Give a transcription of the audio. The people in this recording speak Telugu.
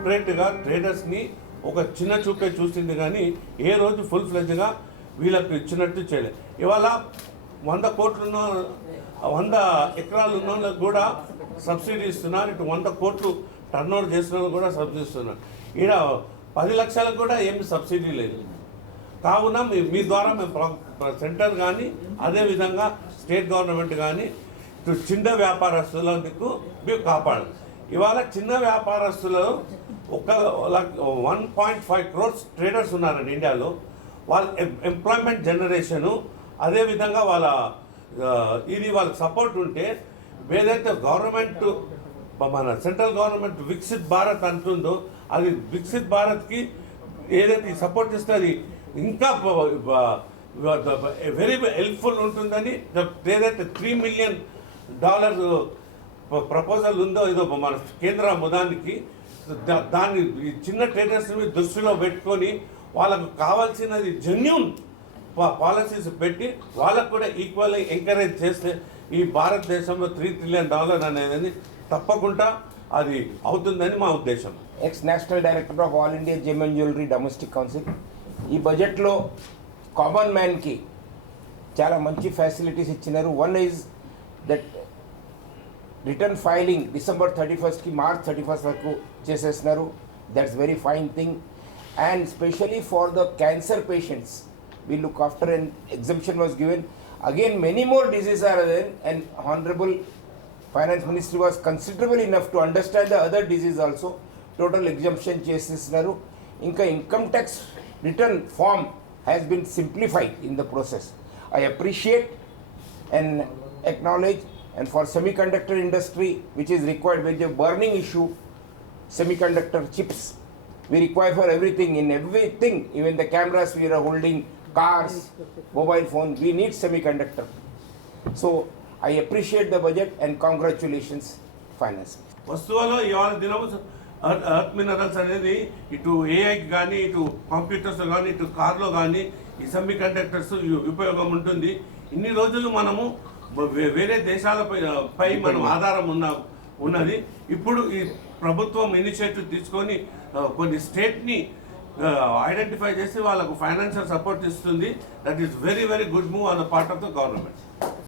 సపరేట్గా ట్రేడర్స్ని ఒక చిన్న చూపే చూసింది కానీ ఏ రోజు ఫుల్ ఫ్లెడ్జ్గా వీళ్ళకు ఇచ్చినట్టు చేయలేదు. ఇవాళ 100 కోట్లున్న 100 ఎకరాలు ఉన్న వాళ్ళకు కూడా సబ్సిడీ ఇస్తున్నారు. ఇటు 100 కోట్లు టర్న్ ఓవర్ చేసిన వాళ్ళు కూడా సబ్సిడీ ఇస్తున్నారు. ఈడ 10 లక్షలకు కూడా ఏమి సబ్సిడీ లేదు. కావున మీ ద్వారా మేము సెంటర్ కానీ అదేవిధంగా స్టేట్ గవర్నమెంట్ కానీ ఇటు చిన్న వ్యాపారస్తులకు మేము కాపాడాలి. ఇవాళ చిన్న వ్యాపారస్తులు 1.5 crores ట్రేడర్స్ ఉన్నారండి ఇండియాలో. వాళ్ళ ఎంప్లాయ్మెంట్ జనరేషను అదేవిధంగా వాళ్ళకి సపోర్ట్ ఉంటే ఏదైతే గవర్నమెంట్ మన సెంట్రల్ గవర్నమెంట్ వికసిత్ భారత్ అంటుందో అది వికసిత్ భారత్కి ఏదైతే సపోర్ట్ ఇస్తే అది ఇంకా వెరీ హెల్ప్ఫుల్ ఉంటుందని ఏదైతే $3 million ప్రపోజల్ ఉందో ఇదో మన కేంద్ర ముదానికి దాన్ని చిన్న ట్రేడర్స్ని దృష్టిలో పెట్టుకొని వాళ్ళకు కావాల్సినది జెన్యూన్ పాలసీస్ పెట్టి వాళ్ళకు కూడా ఈక్వల్గా ఎంకరేజ్ చేస్తే ఈ భారతదేశంలో $3 trillion అనేది తప్పకుండా అది అవుతుందని మా ఉద్దేశం. X national director of all India gem and jewellery domestic council ఈ బడ్జెట్లో కామన్ మ్యాన్కి చాలా మంచి ఫెసిలిటీస్ ఇచ్చినారు. One is that return filing December 31st March 31st వరకు చేసేస్తున్నారు. That's very fine thing. And specially for the cancer patients we look after, an exemption was given. Again, many more diseases are there, and Honorable Finance Ministry was considerable enough to understand the other disease also. Total exemption చేసేస్తున్నారు. ఇంకా income tax return form has been simplified in the process. I appreciate and acknowledge, and for semiconductor industry which is required with the burning issue, semiconductor chips we require for everything, in everything, even the cameras we are holding, cars, mobile phone, we need semiconductor. So I appreciate the budget and congratulations finance. వస్తువులో ఇవాళ దినము ఎర్త్ మినరల్స్ అనేది ఇటు ఏఐకి కానీ ఇటు కంప్యూటర్స్ కానీ ఇటు కార్లో కానీ ఈ సెమీ కండక్టర్స్ ఉపయోగం ఉంటుంది. ఇన్ని రోజులు మనము వేరే దేశాలపై మనం ఆధారం ఉన్నది. ఇప్పుడు ఈ ప్రభుత్వం ఇనిషియేటివ్ తీసుకొని కొన్ని స్టేట్ని ఐడెంటిఫై చేసి వాళ్ళకు ఫైనాన్షియల్ సపోర్ట్ ఇస్తుంది. That is very very good move on the part of the government.